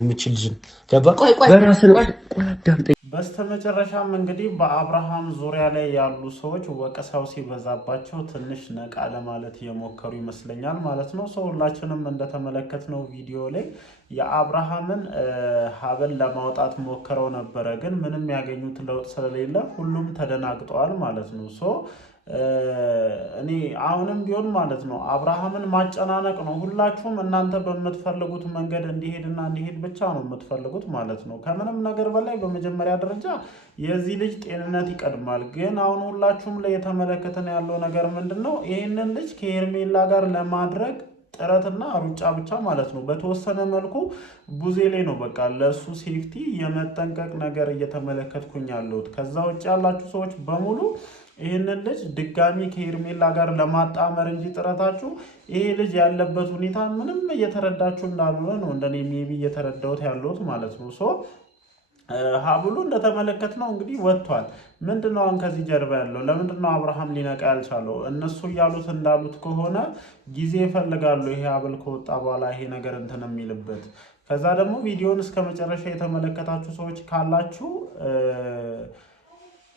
የምችል ልጅ ገባ በራስ ነው። በስተመጨረሻም እንግዲህ በአብርሃም ዙሪያ ላይ ያሉ ሰዎች ወቀሳው ሲበዛባቸው ትንሽ ነቃ ለማለት እየሞከሩ ይመስለኛል ማለት ነው። ሰው ሁላችንም እንደተመለከትነው ቪዲዮ ላይ የአብርሃምን ሀብል ለማውጣት ሞክረው ነበረ፣ ግን ምንም ያገኙት ለውጥ ስለሌለ ሁሉም ተደናግጠዋል ማለት ነው። እኔ አሁንም ቢሆን ማለት ነው አብርሃምን ማጨናነቅ ነው። ሁላችሁም እናንተ በምትፈልጉት መንገድ እንዲሄድ ብቻ ነው የምትፈልጉት ማለት ነው። ከምንም ነገር በላይ በመጀመሪያ ደረጃ የዚህ ልጅ ጤንነት ይቀድማል። ግን አሁን ሁላችሁም ላይ የተመለከተን ያለው ነገር ምንድነው? ይህንን ልጅ ከሄርሜላ ጋር ለማድረግ ጥረትና ሩጫ ብቻ ማለት ነው። በተወሰነ መልኩ ቡዜ ላይ ነው በቃ ለሱ ሴፍቲ የመጠንቀቅ ነገር እየተመለከትኩኝ ያለሁት። ከዛ ውጭ ያላችሁ ሰዎች በሙሉ ይህንን ልጅ ድጋሚ ከሄርሜላ ጋር ለማጣመር እንጂ ጥረታችሁ ይሄ ልጅ ያለበት ሁኔታ ምንም እየተረዳችሁ እንዳልሆነ ነው እንደኔ ሜቢ እየተረዳሁት ያለሁት ማለት ነው። ሀብሉ እንደተመለከትነው እንግዲህ ወጥቷል። ምንድነው አሁን ከዚህ ጀርባ ያለው? ለምንድነው አብርሃም ሊነቃ ያልቻለው? እነሱ እያሉት እንዳሉት ከሆነ ጊዜ ይፈልጋሉ ይሄ ሀብል ከወጣ በኋላ ይሄ ነገር እንትን የሚልበት። ከዛ ደግሞ ቪዲዮን እስከ መጨረሻ የተመለከታችሁ ሰዎች ካላችሁ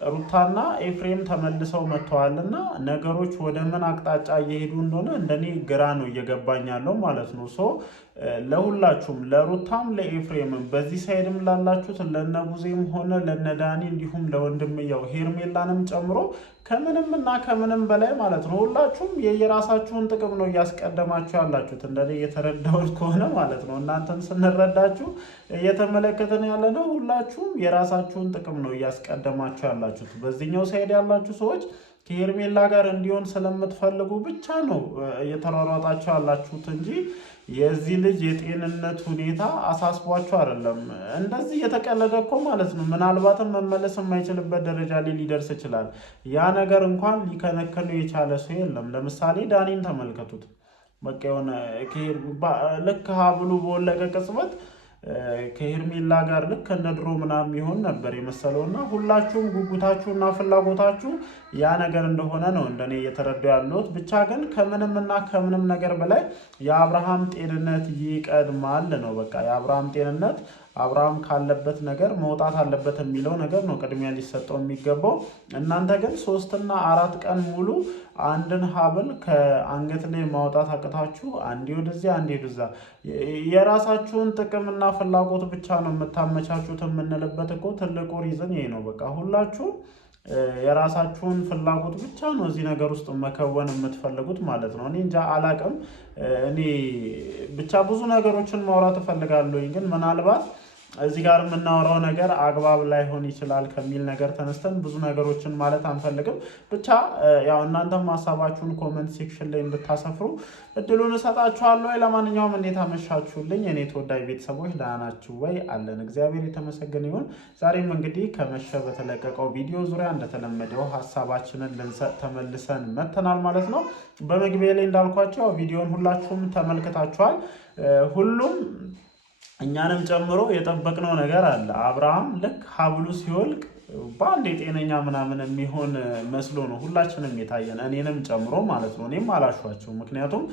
ሩታና ኤፍሬም ተመልሰው መጥተዋልና ነገሮች ወደ ምን አቅጣጫ እየሄዱ እንደሆነ እንደኔ ግራ ነው እየገባኝ ያለው ማለት ነው። ለሁላችሁም ለሩታም ለኤፍሬምም በዚህ ሳይድም ላላችሁት ለነቡዜም ሆነ ለነዳኒ እንዲሁም ለወንድምየው ሄርሜላንም ጨምሮ ከምንም በላይ ማለት ነው ሁላችሁም የየራሳችሁን ጥቅም ነው እያስቀደማችሁ ያላችሁት እንደኔ እየተረዳሁት ከሆነ ማለት ነው። እናንተን ስንረዳችሁ እየተመለከተን ያለ ነው። ሁላችሁም የራሳችሁን ጥቅም ነው እያስቀደማችሁ ያላችሁት። በዚህኛው ሳይድ ያላችሁ ሰዎች ከሄርሜላ ጋር እንዲሆን ስለምትፈልጉ ብቻ ነው እየተሯሯጣችሁ ያላችሁት እንጂ የዚህ ልጅ የጤንነት ሁኔታ አሳስቧችሁ አይደለም። እንደዚህ የተቀለደ እኮ ማለት ነው ምናልባትም መመለስ የማይችልበት ደረጃ ላይ ሊደርስ ይችላል። ያ ነገር እንኳን ሊከነከነው የቻለ ሰው የለም። ለምሳሌ ዳኒን ተመልከቱት። በቃ የሆነ ልክ ሀብሉ በወለቀ ቅጽበት ከሄርሜላ ጋር ልክ እንደ ድሮ ምናምን ይሆን ነበር የመሰለውና ሁላችሁም ጉጉታችሁና ፍላጎታችሁ ያ ነገር እንደሆነ ነው እንደኔ እየተረዳሁ ያለሁት። ብቻ ግን ከምንም ነገር በላይ የአብርሃም ጤንነት ይቀድማል ነው በቃ። የአብርሃም ጤንነት አብርሃም ካለበት ነገር መውጣት አለበት የሚለው ነገር ነው ቅድሚያ ሊሰጠው የሚገባው። እናንተ ግን 3 እና 4 ቀን ሙሉ አንድን ሀብል ከአንገት ላይ ማውጣት አቅታችሁ አንዴ ወደዚህ አንዴ ወደዛ የራሳችሁን ጥቅምና ፍላጎት ብቻ ነው የምታመቻቹት የምንልበት እኮ ትልቁ ሪዝን ይሄ ነው። በቃ ሁላችሁ የራሳችሁን ፍላጎት ብቻ ነው እዚህ ነገር ውስጥ መከወን የምትፈልጉት ማለት ነው። እኔ እንጃ አላቅም። እኔ ብቻ ብዙ ነገሮችን ማውራት እፈልጋለሁ፣ ግን ምናልባት እዚህ ጋር የምናወራው ነገር አግባብ ላይሆን ይችላል ከሚል ነገር ተነስተን ብዙ ነገሮችን ማለት አንፈልግም። ብቻ ያው እናንተም ሀሳባችሁን ኮሜንት ሴክሽን ላይ እንድታሰፍሩ እድሉን እሰጣችኋለሁ። ለማንኛውም እንዴት አመሻችሁልኝ እኔ ተወዳጅ ቤተሰቦች? ደህና ናችሁ ወይ? አለን እግዚአብሔር የተመሰገነ ይሁን። ዛሬም እንግዲህ ከመሸ በተለቀቀው ቪዲዮ ዙሪያ እንደተለመደው ሀሳባችንን ልንሰጥ ተመልሰን መተናል ማለት ነው። በመግቢያ ላይ እንዳልኳቸው ቪዲዮን ሁላችሁም ተመልክታችኋል። ሁሉም እኛንም ጨምሮ የጠበቅነው ነገር አለ። አብርሃም ልክ ሀብሉ ሲወልቅ በአንድ የጤነኛ ምናምን የሚሆን መስሎ ነው ሁላችንም የታየን፣ እኔንም ጨምሮ ማለት ነው። እኔም አላሿቸው፣ ምክንያቱም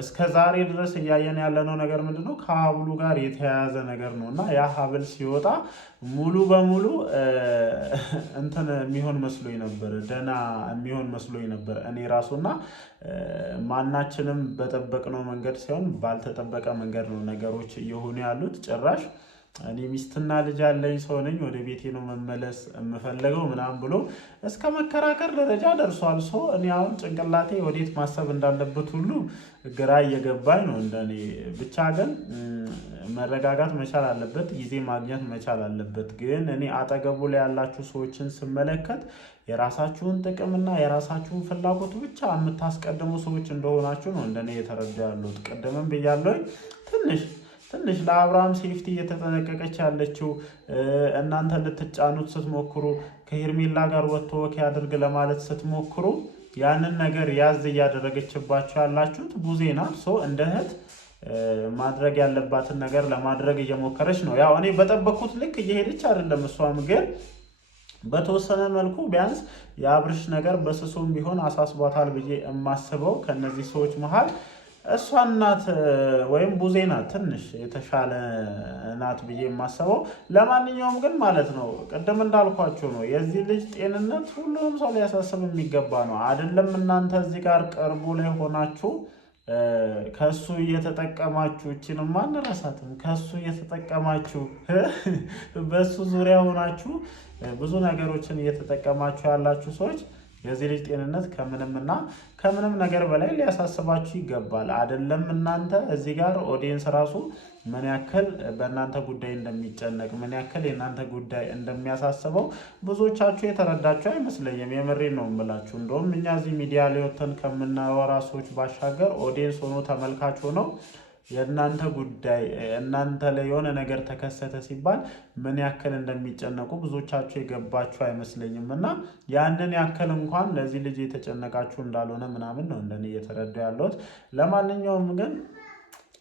እስከ ዛሬ ድረስ እያየን ያለነው ነገር ምንድነው ከሀብሉ ጋር የተያያዘ ነገር ነው። እና ያ ሀብል ሲወጣ ሙሉ በሙሉ እንትን የሚሆን መስሎኝ ነበር፣ ደና የሚሆን መስሎኝ ነበር እኔ ራሱና ማናችንም በጠበቅነው መንገድ ሳይሆን ባልተጠበቀ መንገድ ነው ነገሮች እየሆኑ ያሉት። ጭራሽ እኔ ሚስትና ልጅ ያለኝ ሰው ነኝ፣ ወደ ቤቴ ነው መመለስ የምፈልገው ምናምን ብሎ እስከ መከራከር ደረጃ ደርሷል። እኔ አሁን ጭንቅላቴ ወዴት ማሰብ እንዳለበት ሁሉ ግራ እየገባኝ ነው እንደኔ። ብቻ ግን መረጋጋት መቻል አለበት፣ ጊዜ ማግኘት መቻል አለበት። ግን እኔ አጠገቡ ላይ ያላችሁ ሰዎችን ስመለከት የራሳችሁን ጥቅምና የራሳችሁን ፍላጎት ብቻ የምታስቀድሙ ሰዎች እንደሆናችሁ ነው እንደኔ የተረዳ ያለሁት። ቀደምም ብያለሁ ትንሽ ለአብርሃም ሴፍቲ እየተጠነቀቀች ያለችው እናንተ ልትጫኑት ስትሞክሩ ከሄርሜላ ጋር ወጥቶ ያድርግ ለማለት ስትሞክሩ ያንን ነገር ያዝ እያደረገችባችሁ ያላችሁት ቡዜ ናት። እንደ እህት ማድረግ ያለባትን ነገር ለማድረግ እየሞከረች ነው። ያው እኔ በጠበኩት ልክ እየሄደች አይደለም። እሷም ግን በተወሰነ መልኩ ቢያንስ የአብርሽ ነገር በስሱም ቢሆን አሳስቧታል ብዬ የማስበው ከነዚህ ሰዎች መሃል እሷ ናት ወይም ቡዜ ናት ትንሽ የተሻለ ናት ብዬ የማስበው። ለማንኛውም ግን ማለት ነው ቅድም እንዳልኳችሁ ነው የዚህ ልጅ ጤንነት ሁሉም ሰው ሊያሳስብ የሚገባ ነው። አይደለም እናንተ እዚህ ጋር ቅርቡ ላይ ሆናችሁ ከሱ እየተጠቀማችሁ እችንም አንረሳትም። ከሱ እየተጠቀማችሁ በሱ ዙሪያ ሆናችሁ ብዙ ነገሮችን እየተጠቀማችሁ ያላችሁ ሰዎች የዚህ ልጅ ጤንነት ከምንም ነገር በላይ ሊያሳስባችሁ ይገባል። አይደለም እናንተ እዚህ ጋር ኦዲየንስ ራሱ ምን ያክል በእናንተ ጉዳይ እንደሚጨነቅ ምን ያክል የእናንተ ጉዳይ እንደሚያሳስበው ብዙዎቻችሁ የተረዳችሁ አይመስለኝም። የምሬን ነው የምላችሁ። እንደውም እኛ እዚህ ሚዲያ ላይ ወጥተን ከምናወራ ሰዎች ባሻገር ኦዲየንስ ሆኖ ተመልካች ሆነው የእናንተ ጉዳይ እናንተ ላይ የሆነ ነገር ተከሰተ ሲባል ምን ያክል እንደሚጨነቁ ብዙዎቻችሁ የገባችሁ አይመስለኝም። እና ያንን ያክል እንኳን ለዚህ ልጅ የተጨነቃችሁ እንዳልሆነ ምናምን ነው እንደኔ እየተረዳ ያለሁት። ለማንኛውም ግን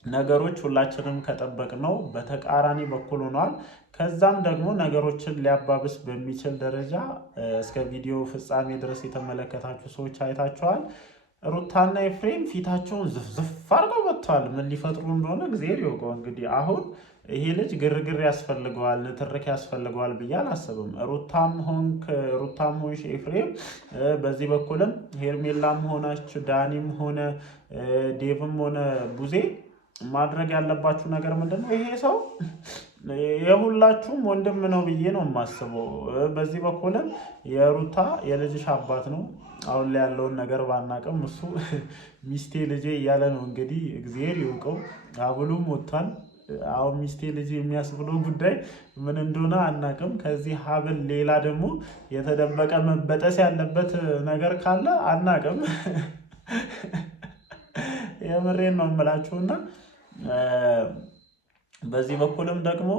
ነገሮች ሁላችንም ከጠበቅነው በተቃራኒ በኩል ሆኗል። ከዛም ደግሞ ነገሮችን ሊያባብስ በሚችል ደረጃ እስከ ቪዲዮ ፍጻሜ ድረስ የተመለከታችሁ ሰዎች አይታችኋል። ሩታና ኤፍሬም ፊታቸውን ዝፍዝፍ አድርገው መጥተዋል። ምን ሊፈጥሩ እንደሆነ እግዚአብሔር ይወቀው። እንግዲህ አሁን ይሄ ልጅ ግርግር ያስፈልገዋል፣ ንትርክ ያስፈልገዋል ብዬ አላስብም። ሩታም ሆንሽ ኤፍሬም፣ በዚህ በኩልም ሄርሜላም ሆናች ዳኒም ሆነ ዴቭም ሆነ ቡዜ ማድረግ ያለባችሁ ነገር ምንድን ነው? ይሄ ሰው የሁላችሁም ወንድም ነው ብዬ ነው የማስበው። በዚህ በኩልም የሩታ የልጅሽ አባት ነው። አሁን ላይ ያለውን ነገር ባናቅም እሱ ሚስቴ ልጄ እያለ ነው እንግዲህ እግዚአብሔር ይውቀው። ሀብሉም ወጥቷል። አሁን ሚስቴ ልጄ የሚያስብለው ጉዳይ ምን እንደሆነ አናቅም። ከዚህ ሀብል ሌላ ደግሞ የተደበቀ መበጠስ ያለበት ነገር ካለ አናቅም። የምሬን ነው የምላችሁና በዚህ በኩልም ደግሞ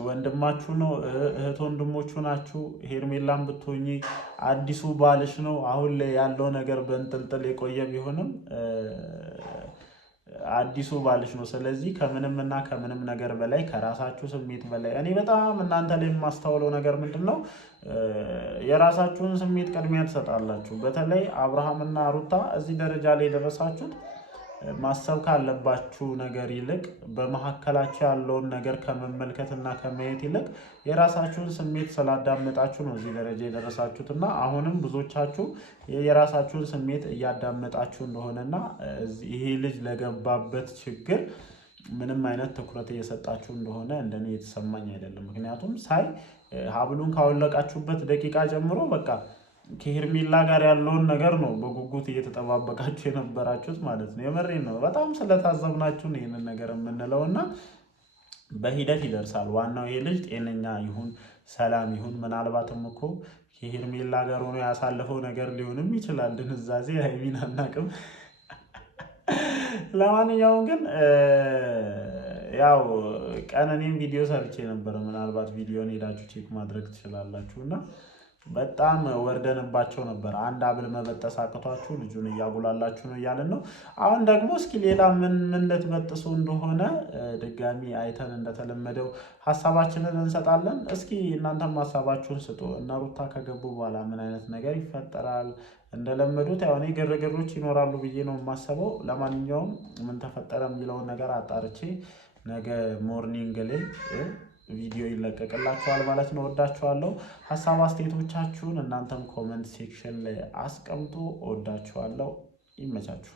ወንድማችሁ ነው፣ እህት ወንድሞቹ ናችሁ። ሄርሜላም ብትሆኚ አዲሱ ባልሽ ነው። አሁን ላይ ያለው ነገር በእንጥልጥል የቆየ ቢሆንም አዲሱ ባልሽ ነው። ስለዚህ ከምንም ነገር በላይ ከራሳችሁ ስሜት በላይ እኔ በጣም እናንተ ላይ የማስተውለው ነገር ምንድን ነው፣ የራሳችሁን ስሜት ቅድሚያ ትሰጣላችሁ። በተለይ አብርሃምና ሩታ እዚህ ደረጃ ላይ የደረሳችሁት ማሰብ ካለባችሁ ነገር ይልቅ በመካከላችሁ ያለውን ነገር ከመመልከትና ከማየት ይልቅ የራሳችሁን ስሜት ስላዳመጣችሁ ነው እዚህ ደረጃ የደረሳችሁት። እና አሁንም ብዙዎቻችሁ የራሳችሁን ስሜት እያዳመጣችሁ እንደሆነና ይሄ ልጅ ለገባበት ችግር ምንም አይነት ትኩረት እየሰጣችሁ እንደሆነ እንደኔ የተሰማኝ አይደለም። ምክንያቱም ሀብሉን ካወለቃችሁበት ደቂቃ ጀምሮ በቃ ከሄርሜላ ጋር ያለውን ነገር ነው በጉጉት እየተጠባበቃችሁ የነበራችሁት ማለት ነው። የመሬን ነው። በጣም ስለታዘብናችሁ ነው ይህንን ነገር የምንለው እና በሂደት ይደርሳል። ዋናው ይሄ ልጅ ጤነኛ ይሁን ሰላም ይሁን። ምናልባትም እኮ ከሄርሜላ ጋር ሆኖ ያሳለፈው ነገር ሊሆንም ይችላል። ድንዛዜ ሀይሚን አናቅም። ለማንኛውም ግን ያው ቀን እኔም ቪዲዮ ሰርቼ ነበረ። ምናልባት ቪዲዮን ሄዳችሁ ቼክ ማድረግ ትችላላችሁ እና በጣም ወርደንባቸው ነበር። አንድ ሀብል መበጠስ አቅቷችሁ ልጁን እያጉላላችሁ ነው እያለን ነው። አሁን ደግሞ እስኪ ሌላ ምን ልትበጥሱ እንደሆነ ድጋሚ አይተን እንደተለመደው ሀሳባችንን እንሰጣለን። እስኪ እናንተም ሀሳባችሁን ስጡ። እነ ሩታ ከገቡ በኋላ ምን አይነት ነገር ይፈጠራል? እንደለመዱት ያው እኔ ግርግሮች ይኖራሉ ብዬ ነው የማስበው። ለማንኛውም ምን ተፈጠረ የሚለውን ነገር አጣርቼ ነገ ሞርኒንግ ላይ ቪዲዮ ይለቀቅላችኋል ማለት ነው። ወዳችኋለሁ። ሀሳብ አስተያየቶቻችሁን እናንተም ኮመንት ሴክሽን ላይ አስቀምጡ። ወዳችኋለሁ። ይመቻችሁ።